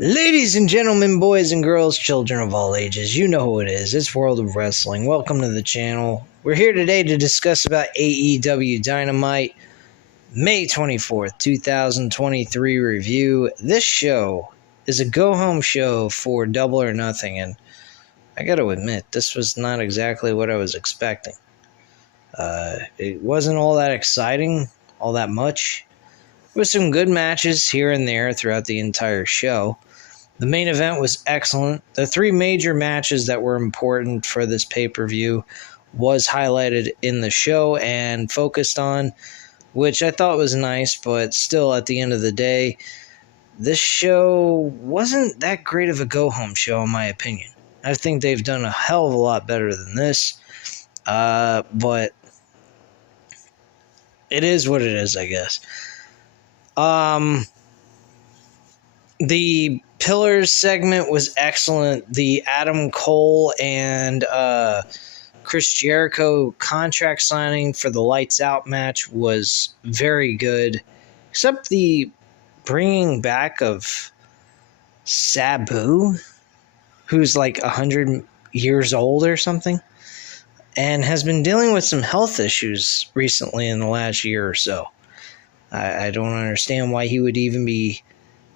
Ladies and gentlemen, boys and girls, children of all ages, you know who it is. It's World of Wrestling. Welcome to the channel. We're here today to discuss about AEW Dynamite, May 24th, 2023 review. This show is a go-home show for Double or Nothing, and I gotta admit, this was not exactly what I was expecting. It wasn't all that exciting, all that much. There was some good matches here and there throughout the entire show. The main event was excellent. The three major matches that were important for this pay-per-view was highlighted in the show and focused on, which I thought was nice, but still at the end of the day, this show wasn't that great of a go-home show in my opinion. I think they've done a hell of a lot better than this, but it is what it is, I guess. The Pillars segment was excellent. The Adam Cole and Chris Jericho contract signing for the Lights Out match was very good, except the bringing back of Sabu, who's like 100 years old or something, and has been dealing with some health issues recently in the last year or so. I don't understand why he would even be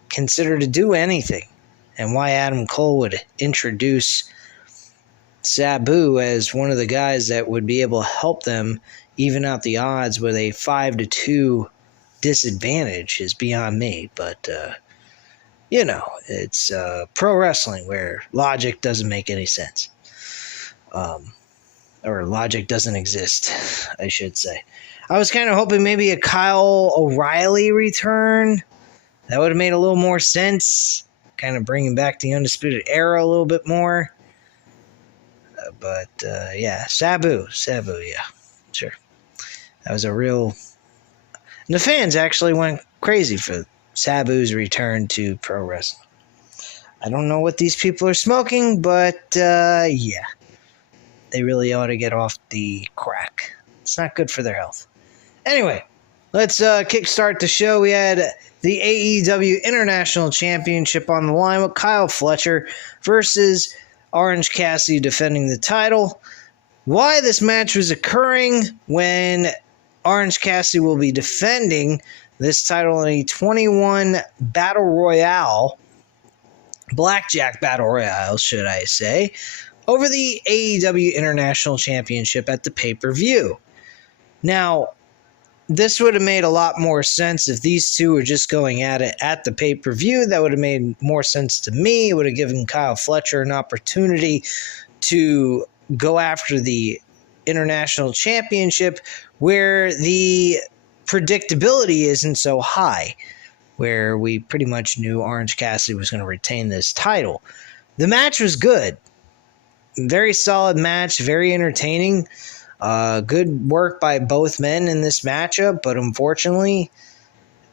considered to do anything, and why Adam Cole would introduce Sabu as one of the guys that would be able to help them even out the odds with a 5-2 disadvantage is beyond me. But it's pro wrestling where logic doesn't make any sense, or logic doesn't exist, I should say. I was kind of hoping maybe a Kyle O'Reilly return. That would have made a little more sense, kind of bringing back the Undisputed Era a little bit more. But Sabu, yeah, sure. That was a real... And the fans actually went crazy for Sabu's return to pro wrestling. I don't know what these people are smoking, but yeah. They really ought to get off the crack. It's not good for their health. Anyway, let's kickstart the show. We had the AEW International Championship on the line with Kyle Fletcher versus Orange Cassidy defending the title. Why this match was occurring when Orange Cassidy will be defending this title in a 21 Battle Royale, Blackjack Battle Royale, should I say, over the AEW International Championship at the pay-per-view. Now, this would have made a lot more sense if these two were just going at it at the pay-per-view. That would have made more sense to me. It would have given Kyle Fletcher an opportunity to go after the International Championship where the predictability isn't so high, where we pretty much knew Orange Cassidy was going to retain this title. The match was good. Very solid match, very entertaining. Good work by both men in this matchup, but unfortunately,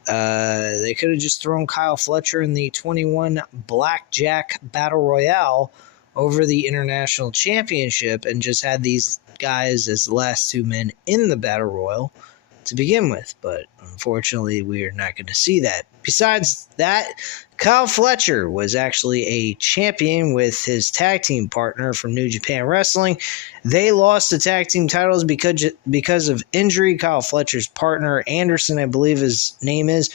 they could have just thrown Kyle Fletcher in the 21 Blackjack Battle Royale over the International Championship and just had these guys as the last two men in the Battle Royal to begin with, but unfortunately, we are not going to see that. Besides that, Kyle Fletcher was actually a champion with his tag team partner from New Japan Wrestling. They lost the tag team titles because of injury. Kyle Fletcher's partner, Anderson, I believe his name is,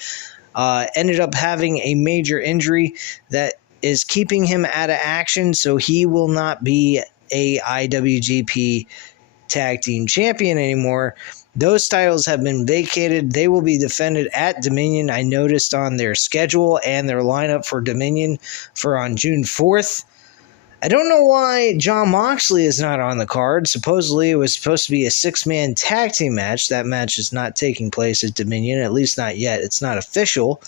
ended up having a major injury that is keeping him out of action, so he will not be a IWGP tag team champion anymore. Those titles have been vacated. They will be defended at Dominion. I noticed on their schedule and their lineup for Dominion for on June 4th. I don't know why Jon Moxley is not on the card. Supposedly it was supposed to be a 6-man tag team match. That match is not taking place at Dominion, at least not yet. It's not official.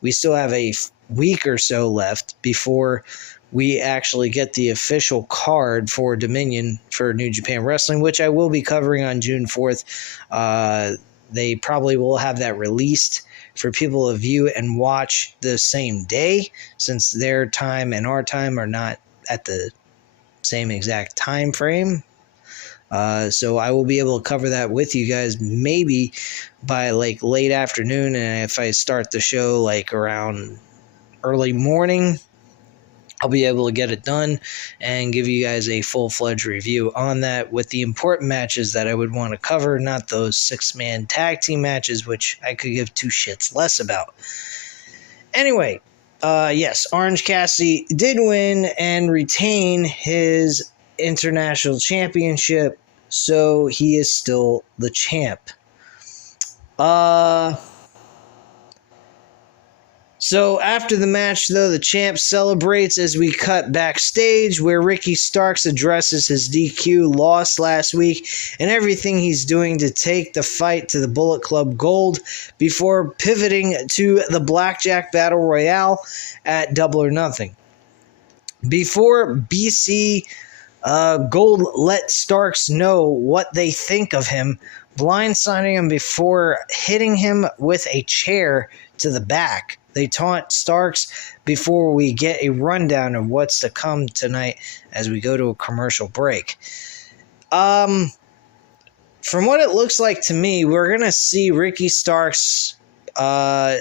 We still have a week or so left before we actually get the official card for Dominion for New Japan Wrestling, which I will be covering on June 4th. They probably will have that released for people to view and watch the same day, since their time and our time are not at the same exact time frame. So I will be able to cover that with you guys maybe by late afternoon, and if I start the show around early morning, I'll be able to get it done and give you guys a full-fledged review on that with the important matches that I would want to cover, not those 6-man tag team matches, which I could give 2 shits less about. Anyway, yes, Orange Cassidy did win and retain his International Championship, so he is still the champ. So after the match, though, the champ celebrates as we cut backstage where Ricky Starks addresses his DQ loss last week and everything he's doing to take the fight to the Bullet Club Gold before pivoting to the Blackjack Battle Royale at Double or Nothing. Before BC Gold let Starks know what they think of him, blindsiding him before hitting him with a chair to the back. They taunt Starks before we get a rundown of what's to come tonight as we go to a commercial break. From what it looks like to me, we're going to see Ricky Starks. We're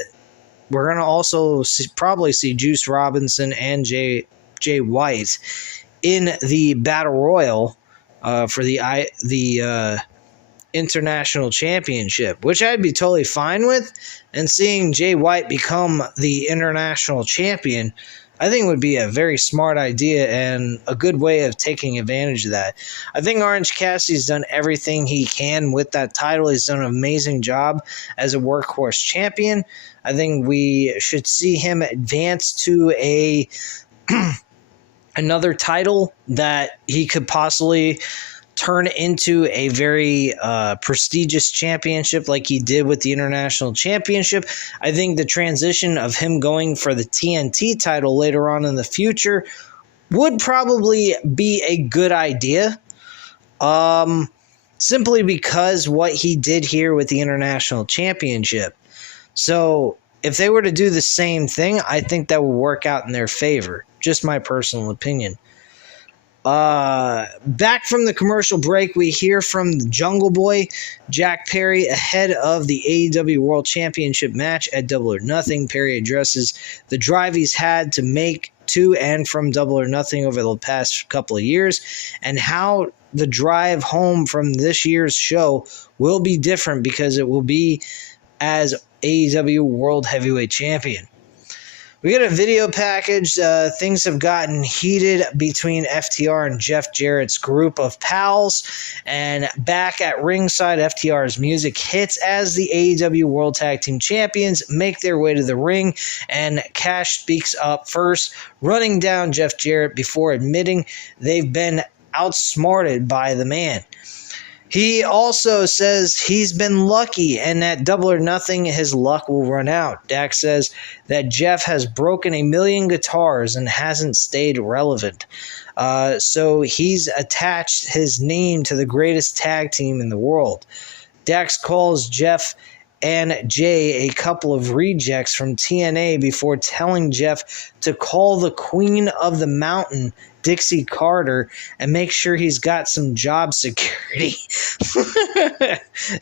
going to also probably see Juice Robinson and Jay White in the Battle Royal for the International Championship, which I'd be totally fine with. And seeing Jay White become the International Champion, I think would be a very smart idea and a good way of taking advantage of that. I think Orange Cassidy's done everything he can with that title. He's done an amazing job as a workhorse champion. I think we should see him advance to another title that he could possibly turn into a very prestigious championship like he did with the International Championship. I think the transition of him going for the TNT title later on in the future would probably be a good idea. Simply because what he did here with the International Championship. So if they were to do the same thing, I think that would work out in their favor. Just my personal opinion. Back from the commercial break, we hear from the Jungle Boy, Jack Perry, ahead of the AEW World Championship match at Double or Nothing. Perry addresses the drive he's had to make to and from Double or Nothing over the past couple of years, and how the drive home from this year's show will be different because it will be as AEW World Heavyweight Champion. We get a video package. Things have gotten heated between FTR and Jeff Jarrett's group of pals. And back at ringside, FTR's music hits as the AEW World Tag Team Champions make their way to the ring. And Cash speaks up first, running down Jeff Jarrett before admitting they've been outsmarted by the man. He also says he's been lucky and that Double or Nothing, his luck will run out. Dax says that Jeff has broken 1 million guitars and hasn't stayed relevant. So he's attached his name to the greatest tag team in the world. Dax calls Jeff and Jay a couple of rejects from TNA before telling Jeff to call the Queen of the Mountain, Dixie Carter, and make sure he's got some job security.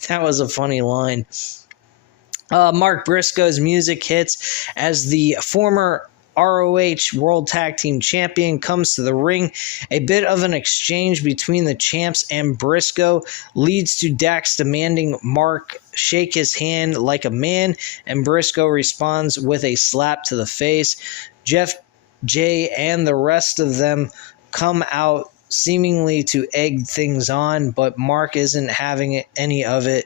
That was a funny line. Mark Briscoe's music hits as the former ROH World Tag Team Champion comes to the ring. A bit of an exchange between the champs and Briscoe leads to Dax demanding Mark shake his hand like a man, and Briscoe responds with a slap to the face. Jeff, Jay, and the rest of them come out seemingly to egg things on, but Mark isn't having any of it,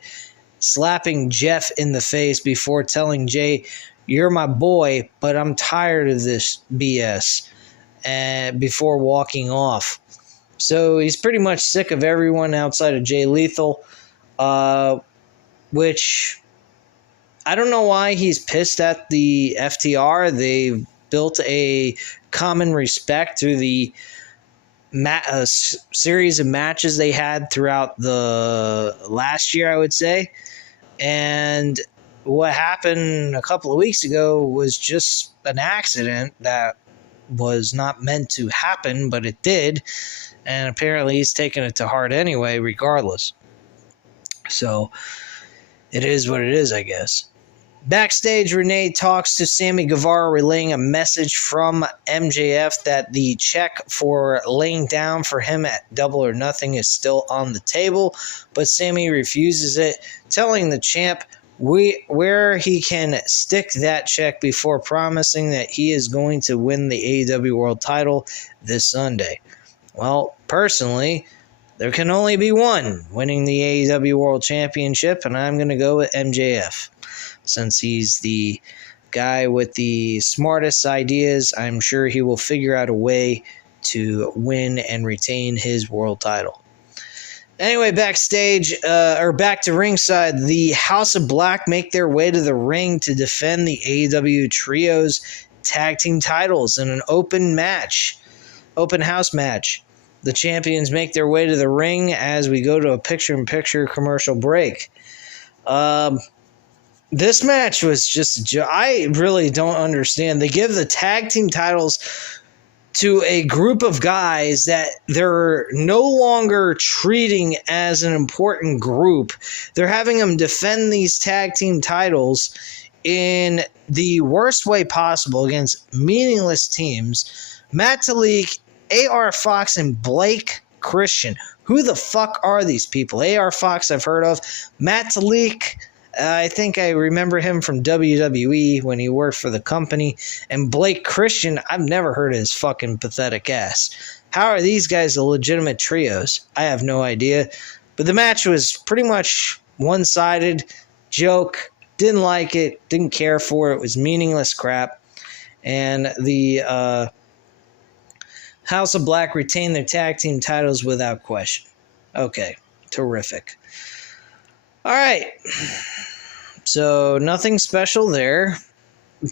slapping Jeff in the face before telling Jay, "You're my boy, but I'm tired of this BS," and before walking off. So he's pretty much sick of everyone outside of Jay Lethal, which I don't know why he's pissed at the FTR. They've built a common respect through the series of matches they had throughout the last year, I would say. And what happened a couple of weeks ago was just an accident that was not meant to happen, but it did. And apparently he's taking it to heart anyway, regardless. So it is what it is, I guess. Backstage, Renee talks to Sammy Guevara, relaying a message from MJF that the check for laying down for him at Double or Nothing is still on the table, but Sammy refuses it, telling the champ where he can stick that check before promising that he is going to win the AEW World title this Sunday. Well, personally, there can only be one winning the AEW World Championship, and I'm going to go with MJF. Since he's the guy with the smartest ideas, I'm sure he will figure out a way to win and retain his world title. Anyway, backstage, or back to ringside, the House of Black make their way to the ring to defend the AEW Trios tag team titles in an open house match. The champions make their way to the ring as we go to a picture-in-picture commercial break. This match was just, I really don't understand. They give the tag team titles to a group of guys that they're no longer treating as an important group. They're having them defend these tag team titles in the worst way possible against meaningless teams. Matt Talik, A.R. Fox, and Blake Christian. Who the fuck are these people? A.R. Fox I've heard of. Matt Talik, I think I remember him from WWE when he worked for the company. And Blake Christian, I've never heard of his fucking pathetic ass. How are these guys the legitimate trios? I have no idea. But the match was pretty much one-sided. Joke. Didn't like it. Didn't care for it. It was meaningless crap. And the House of Black retained their tag team titles without question. Okay. Terrific. All right. So nothing special there.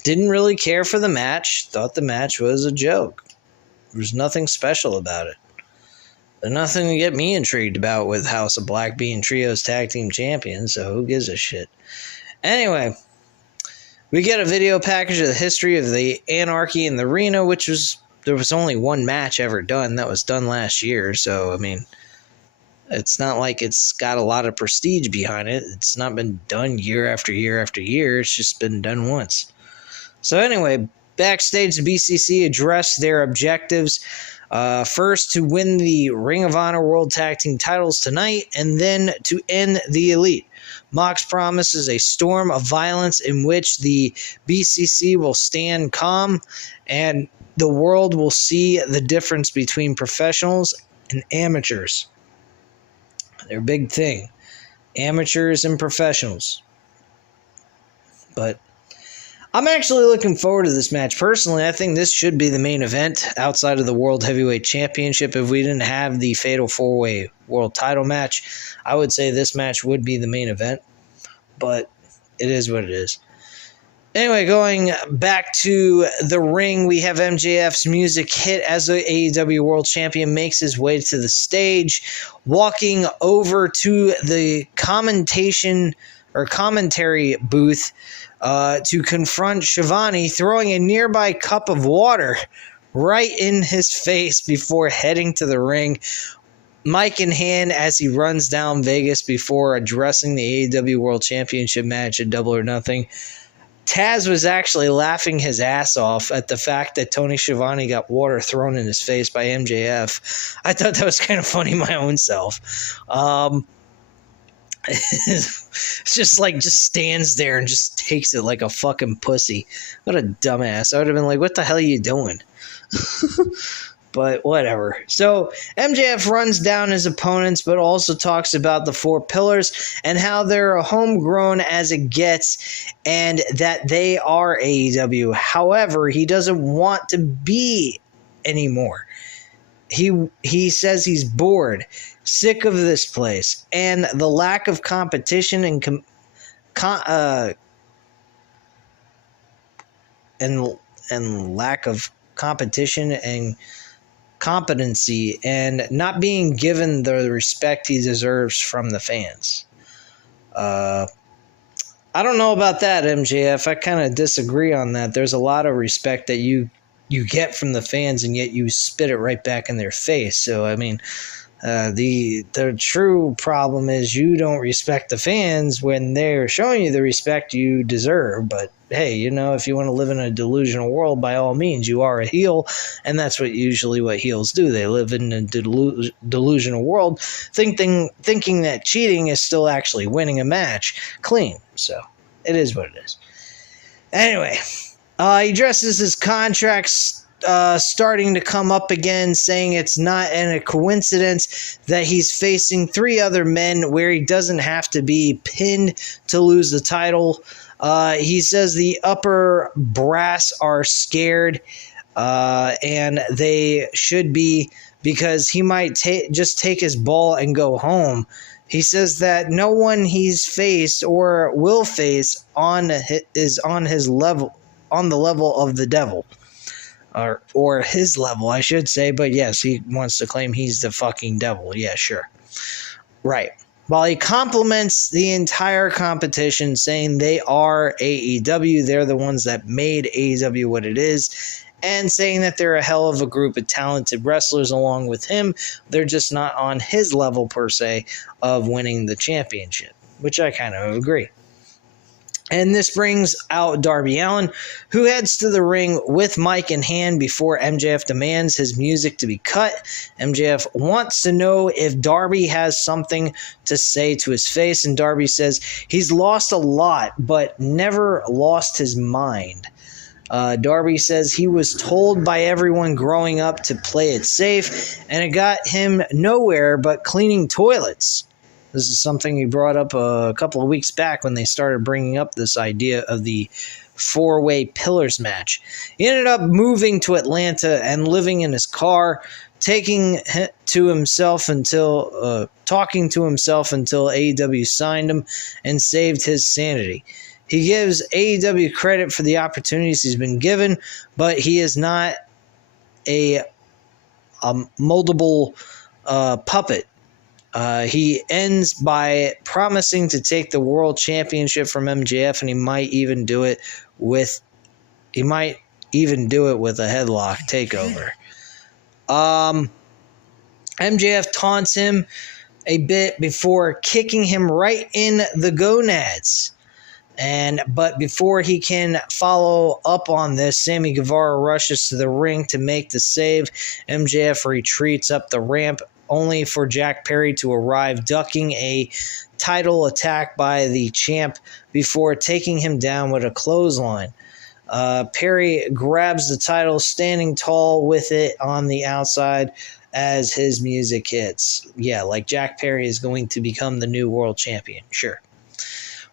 Didn't really care for the match. Thought the match was a joke. There's nothing special about it. There's nothing to get me intrigued about with House of Black being Trios tag team champions, so who gives a shit? Anyway, we get a video package of the history of the Anarchy in the Arena, which was, there was only one match ever done. That was done last year, so, I mean, it's not like it's got a lot of prestige behind it. It's not been done year after year after year. It's just been done once. So anyway, backstage, the BCC addressed their objectives. First, to win the Ring of Honor World Tag Team titles tonight, and then to end the Elite. Mox promises a storm of violence in which the BCC will stand calm, and the world will see the difference between professionals and amateurs. Their big thing. Amateurs and professionals. But I'm actually looking forward to this match. Personally, I think this should be the main event outside of the World Heavyweight Championship. If we didn't have the Fatal 4-Way World Title match, I would say this match would be the main event. But it is what it is. Anyway, going back to the ring, we have MJF's music hit as the AEW World Champion makes his way to the stage, walking over to the commentary booth to confront Shivani, throwing a nearby cup of water right in his face before heading to the ring, mic in hand as he runs down Vegas before addressing the AEW World Championship match at Double or Nothing. Taz was actually laughing his ass off at the fact that Tony Schiavone got water thrown in his face by MJF. I thought that was kind of funny my own self. It's just stands there and just takes it like a fucking pussy. What a dumbass. I would have been like, what the hell are you doing? But whatever. So MJF runs down his opponents, but also talks about the 4 pillars and how they're homegrown as it gets and that they are AEW. However, he doesn't want to be anymore. He says he's bored, sick of this place, and the lack of competition and lack of competition and competency and not being given the respect he deserves from the fans. I don't know about that, MJF. I kind of disagree on that. There's a lot of respect that you get from the fans, and yet you spit it right back in their face. So, I mean, The true problem is you don't respect the fans when they're showing you the respect you deserve. But hey, if you want to live in a delusional world, by all means, you are a heel, and that's what heels do. They live in a delusional world, thinking that cheating is still actually winning a match clean. So it is what it is. Anyway, he addresses his contracts starting to come up again, saying it's not a coincidence that he's facing 3 other men where he doesn't have to be pinned to lose the title. He says the upper brass are scared, and they should be, because he might just take his ball and go home. He says that no one he's faced or will face is on his level, on the level of the devil. Or his level, I should say. But yes, he wants to claim he's the fucking devil. Yeah, sure. Right. While he compliments the entire competition, saying they are AEW, they're the ones that made AEW what it is, and saying that they're a hell of a group of talented wrestlers along with him. They're just not on his level, per se, of winning the championship, which I kind of agree. And this brings out Darby Allin, who heads to the ring with mic in hand before MJF demands his music to be cut. MJF wants to know if Darby has something to say to his face, and Darby says he's lost a lot, but never lost his mind. Darby says he was told by everyone growing up to play it safe, and it got him nowhere but cleaning toilets. This is something he brought up a couple of weeks back when they started bringing up this idea of the 4-way pillars match. He ended up moving to Atlanta and living in his car, talking to himself until AEW signed him and saved his sanity. He gives AEW credit for the opportunities he's been given, but he is not a moldable puppet. He ends by promising to take the world championship from MJF, and he might even do it with a headlock takeover. MJF taunts him a bit before kicking him right in the gonads. But before he can follow up on this, Sammy Guevara rushes to the ring to make the save. MJF retreats up the ramp, only for Jack Perry to arrive, ducking a title attack by the champ before taking him down with a clothesline. Perry grabs the title, standing tall with it on the outside as his music hits. Yeah, like Jack Perry is going to become the new world champion, sure.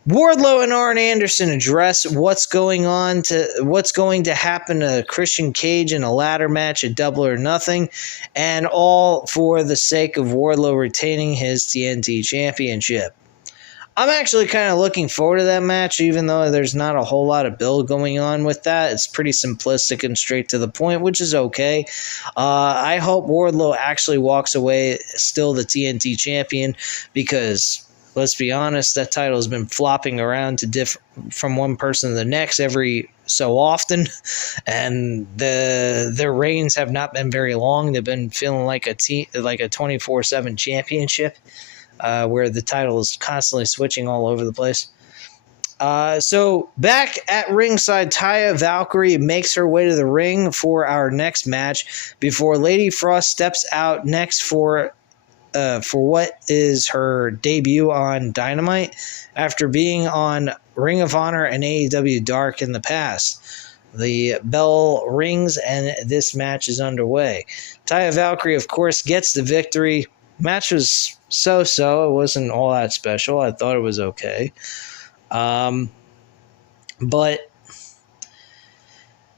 Wardlow and Arn Anderson address what's going to happen to Christian Cage in a ladder match at Double or Nothing, and all for the sake of Wardlow retaining his TNT Championship. I'm actually kind of looking forward to that match, even though there's not a whole lot of build going on with that. It's pretty simplistic and straight to the point, which is okay. I hope Wardlow actually walks away still the TNT Champion, because let's be honest, that title has been flopping around from one person to the next every so often, and their reigns have not been very long. They've been feeling like a 24/7 championship, where the title is constantly switching all over the place. So back at ringside, Taya Valkyrie makes her way to the ring for our next match before Lady Frost steps out next for what is her debut on Dynamite after being on Ring of Honor and AEW Dark in the past. The bell rings and this match is underway. Taya Valkyrie, of course, gets the victory. Match was so-so. It wasn't all that special. I thought it was okay. But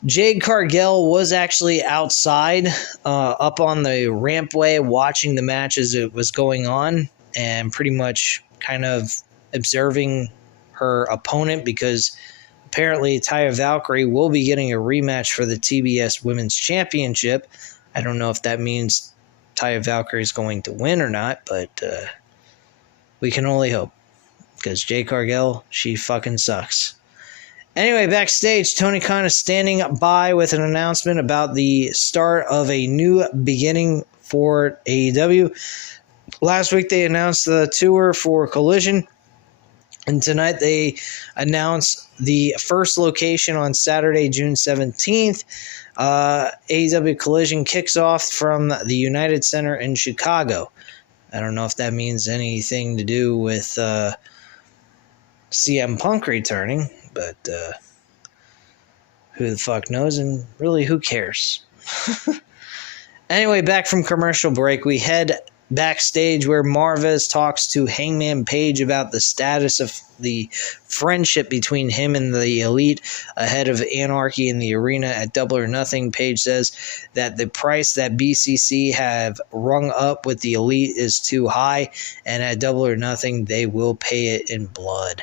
Jade Cargill was actually outside, up on the rampway, watching the match as it was going on, and pretty much kind of observing her opponent, because apparently Taya Valkyrie will be getting a rematch for the TBS Women's Championship. I don't know if that means Taya Valkyrie is going to win or not, but we can only hope, because Jade Cargill, she fucking sucks. Anyway, backstage, Tony Khan is standing by with an announcement about the start of a new beginning for AEW. Last week they announced the tour for Collision, and tonight they announced the first location on Saturday, June 17th. AEW Collision kicks off from the United Center in Chicago. I don't know if that means anything to do with CM Punk returning, but who the fuck knows, and really, who cares? Anyway, back from commercial break, we head backstage where Marvez talks to Hangman Page about the status of the friendship between him and the Elite ahead of Anarchy in the arena at Double or Nothing. Page says that the price that BCC have rung up with the Elite is too high, and at Double or Nothing, they will pay it in blood.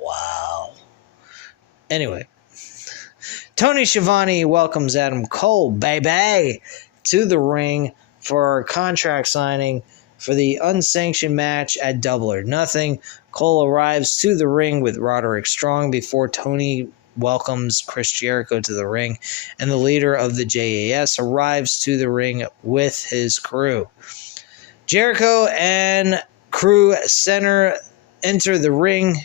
Wow. Anyway, Tony Schiavone welcomes Adam Cole, baby, to the ring for contract signing for the unsanctioned match at Double or Nothing. Cole arrives to the ring with Roderick Strong before Tony welcomes Chris Jericho to the ring, and the leader of the JAS arrives to the ring with his crew. Jericho and crew enter the ring,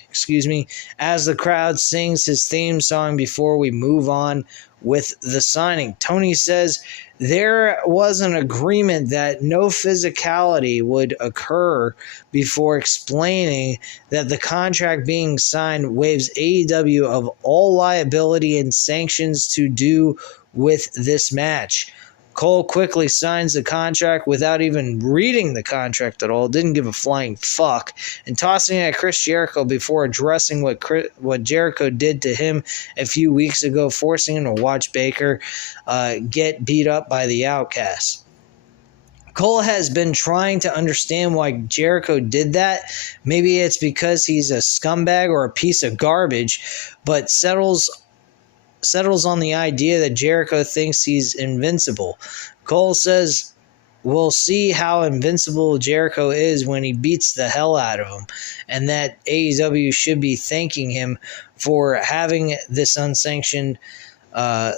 as the crowd sings his theme song before we move on with the signing. Tony says there was an agreement that no physicality would occur before explaining that the contract being signed waives AEW of all liability and sanctions to do with this match. Cole quickly signs the contract without even reading the contract at all, didn't give a flying fuck, and tossing it at Chris Jericho before addressing what Jericho did to him a few weeks ago, forcing him to watch Baker get beat up by the Outcast. Cole has been trying to understand why Jericho did that. Maybe it's because he's a scumbag or a piece of garbage, but settles on the idea that Jericho thinks he's invincible. Cole says we'll see how invincible Jericho is when he beats the hell out of him, and that AEW should be thanking him for having this unsanctioned,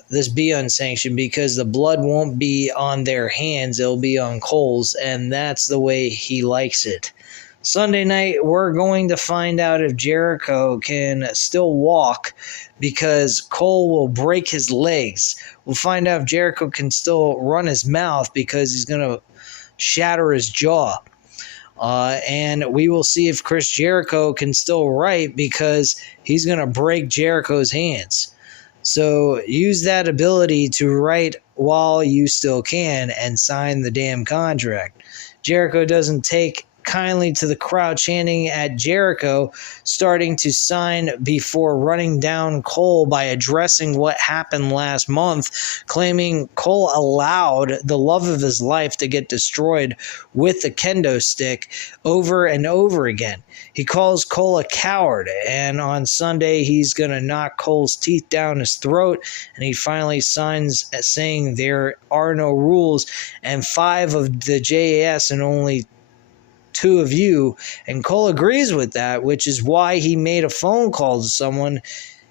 this be unsanctioned, because the blood won't be on their hands, it'll be on Cole's, and that's the way he likes it. Sunday night, we're going to find out if Jericho can still walk, because Cole will break his legs. We'll find out if Jericho can still run his mouth, because he's going to shatter his jaw. And we will see if Chris Jericho can still write, because he's going to break Jericho's hands. So use that ability to write while you still can and sign the damn contract. Jericho doesn't take kindly to the crowd chanting at Jericho, starting to sign before running down Cole by addressing what happened last month, claiming Cole allowed the love of his life to get destroyed with the kendo stick over and over again. He calls Cole a coward, and on Sunday he's going to knock Cole's teeth down his throat, and he finally signs saying there are no rules, and 5 of the JAS and only 2 of you, and Cole agrees with that, which is why he made a phone call to someone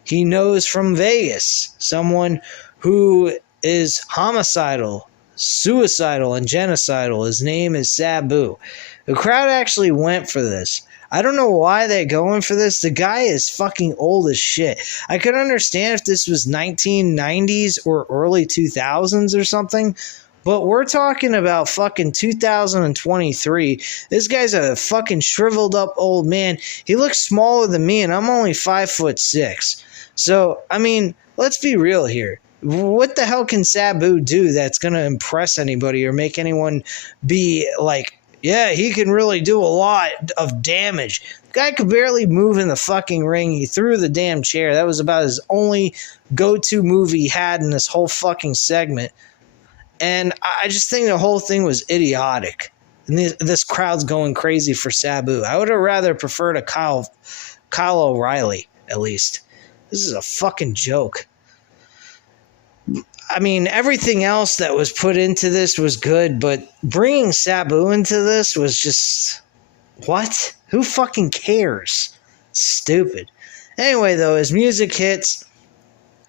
he knows from Vegas, someone who is homicidal, suicidal, and genocidal. His name is Sabu. The crowd actually went for this. I don't know why they're going for this. The guy is fucking old as shit. I could understand if this was 1990s or early 2000s or something, but we're talking about fucking 2023. This guy's a fucking shriveled up old man. He looks smaller than me, and I'm only 5'6". So, I mean, let's be real here. What the hell can Sabu do that's going to impress anybody or make anyone be like, yeah, he can really do a lot of damage? The guy could barely move in the fucking ring. He threw the damn chair. That was about his only go-to move he had in this whole fucking segment. And I just think the whole thing was idiotic. And this crowd's going crazy for Sabu. I would have rather preferred a Kyle O'Reilly, at least. This is a fucking joke. I mean, everything else that was put into this was good, but bringing Sabu into this was just... what? Who fucking cares? Stupid. Anyway, though, as music hits,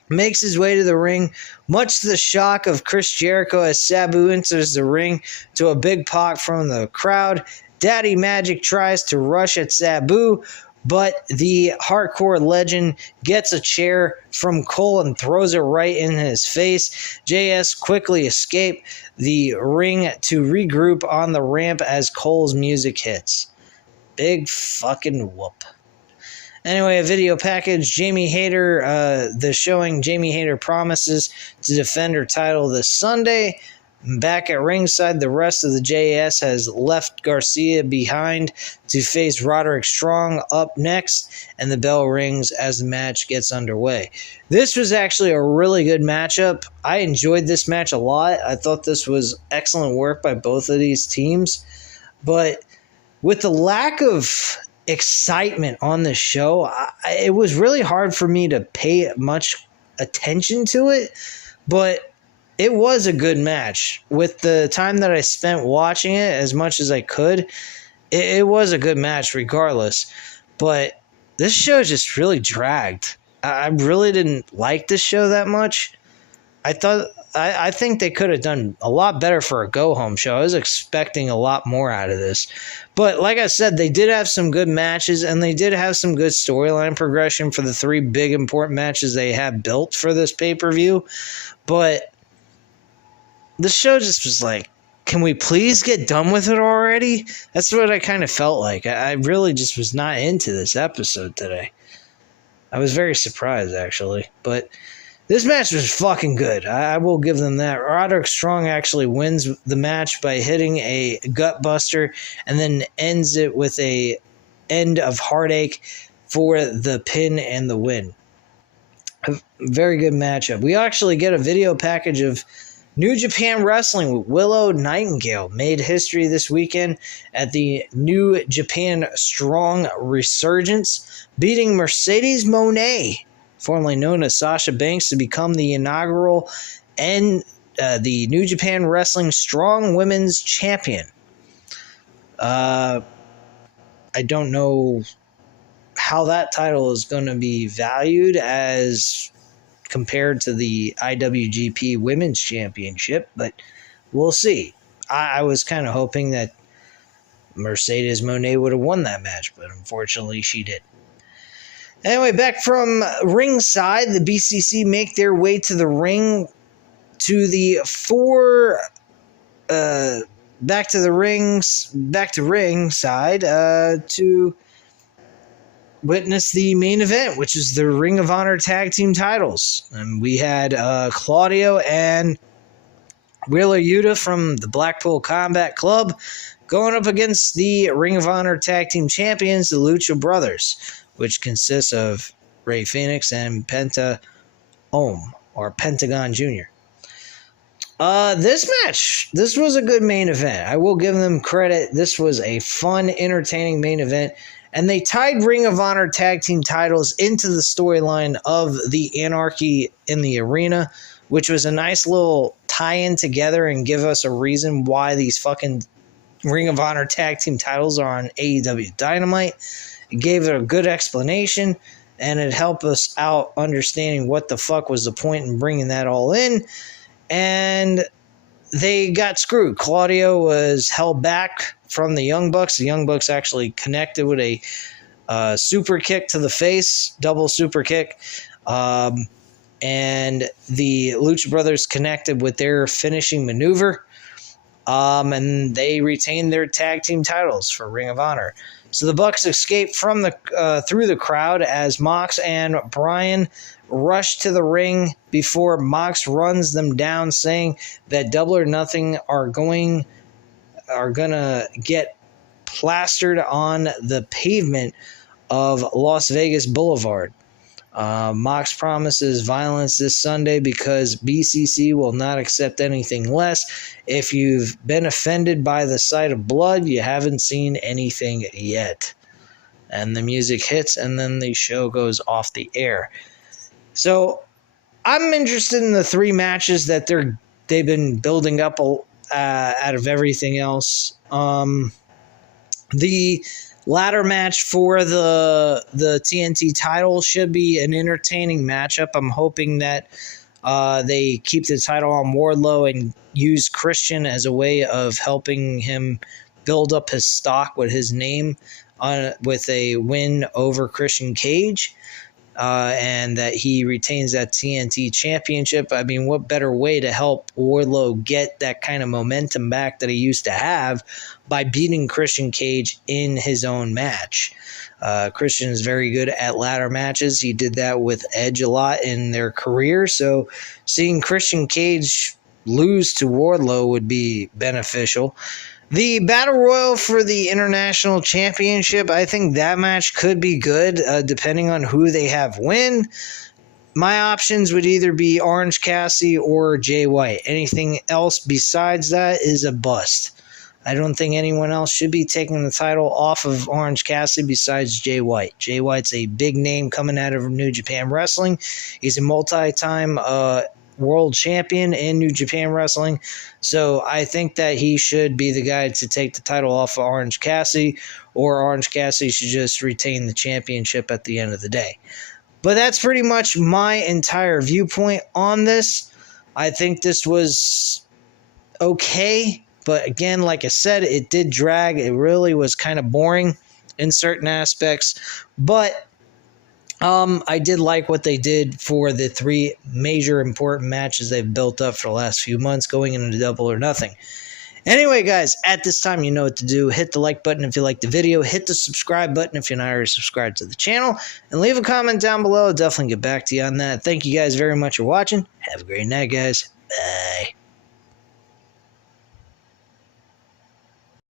makes his way to the ring, much to the shock of Chris Jericho as Sabu enters the ring to a big pop from the crowd. Daddy Magic tries to rush at Sabu, but the hardcore legend gets a chair from Cole and throws it right in his face. JS quickly escape the ring to regroup on the ramp as Cole's music hits. Big fucking whoop. Anyway, a video package. Jamie Hayter, the showing Jamie Hayter promises to defend her title this Sunday. Back at ringside, the rest of the JS has left Garcia behind to face Roderick Strong up next, and the bell rings as the match gets underway. This was actually a really good matchup. I enjoyed this match a lot. I thought this was excellent work by both of these teams, but with the lack of excitement on the show, it was really hard for me to pay much attention to it, but it was a good match. With the time that I spent watching it, as much as I could, it was a good match regardless. But this show just really dragged. I really didn't like this show that much. I think they could have done a lot better for a go-home show. I was expecting a lot more out of this. But like I said, they did have some good matches, and they did have some good storyline progression for the three big important matches they had built for this pay-per-view. But the show just was like, can we please get done with it already? That's what I kind of felt like. I really just was not into this episode today. I was very surprised, actually. But this match was fucking good. I will give them that. Roderick Strong actually wins the match by hitting a gut buster and then ends it with a end of heartache for the pin and the win. A very good matchup. We actually get a video package of New Japan Wrestling with Willow Nightingale made history this weekend at the New Japan Strong Resurgence, beating Mercedes Moné, formerly known as Sasha Banks, to become the inaugural and the New Japan Wrestling Strong Women's Champion. I don't know how that title is going to be valued as compared to the IWGP Women's Championship, but we'll see. I was kind of hoping that Mercedes Moné would have won that match, but unfortunately she did. Anyway, back from ringside, the BCC make their way to the ring to the back to ringside to witness the main event, which is the Ring of Honor Tag Team titles. And we had Claudio and Wheeler Yuta from the Blackpool Combat Club going up against the Ring of Honor Tag Team Champions, the Lucha Brothers, which consists of Rey Fenix and Penta or Pentagon Jr. This was a good main event. I will give them credit. This was a fun, entertaining main event. And they tied Ring of Honor Tag Team titles into the storyline of the Anarchy in the Arena, which was a nice little tie-in together and give us a reason why these fucking Ring of Honor Tag Team titles are on AEW Dynamite. It gave it a good explanation, and it helped us out understanding what the fuck was the point in bringing that all in. And they got screwed. Claudio was held back from the Young Bucks. The Young Bucks actually connected with a super kick to the face, double super kick. And the Lucha Brothers connected with their finishing maneuver. And they retained their tag team titles for Ring of Honor. So the Bucks escaped from through the crowd as Mox and Bryan rush to the ring before Mox runs them down, saying that Double or Nothing are gonna get plastered on the pavement of Las Vegas Boulevard. Mox promises violence this Sunday because BCC will not accept anything less. If you've been offended by the sight of blood, you haven't seen anything yet. And the music hits, and then the show goes off the air. So I'm interested in the three matches that they've been building up out of everything else. The ladder match for the TNT title should be an entertaining matchup. I'm hoping that they keep the title on Wardlow and use Christian as a way of helping him build up his stock with his name with a win over Christian Cage. And that he retains that TNT championship. I mean, what better way to help Wardlow get that kind of momentum back that he used to have by beating Christian Cage in his own match? Christian is very good at ladder matches. He did that with Edge a lot in their career. So seeing Christian Cage lose to Wardlow would be beneficial. The Battle Royal for the International Championship, I think that match could be good, depending on who they have win. My options would either be Orange Cassidy or Jay White. Anything else besides that is a bust. I don't think anyone else should be taking the title off of Orange Cassidy besides Jay White. Jay White's a big name coming out of New Japan Wrestling. He's a multi-time world champion in New Japan Wrestling. So I think that he should be the guy to take the title off of Orange Cassidy, or Orange Cassidy should just retain the championship at the end of the day. But that's pretty much my entire viewpoint on this. I think this was okay, but again, like I said, it did drag. It really was kind of boring in certain aspects, but I did like what they did for the 3 major important matches they've built up for the last few months going into Double or Nothing. Anyway, guys, at this time, you know what to do. Hit the like button if you liked the video. Hit the subscribe button if you're not already subscribed to the channel. And leave a comment down below. I'll definitely get back to you on that. Thank you guys very much for watching. Have a great night, guys. Bye.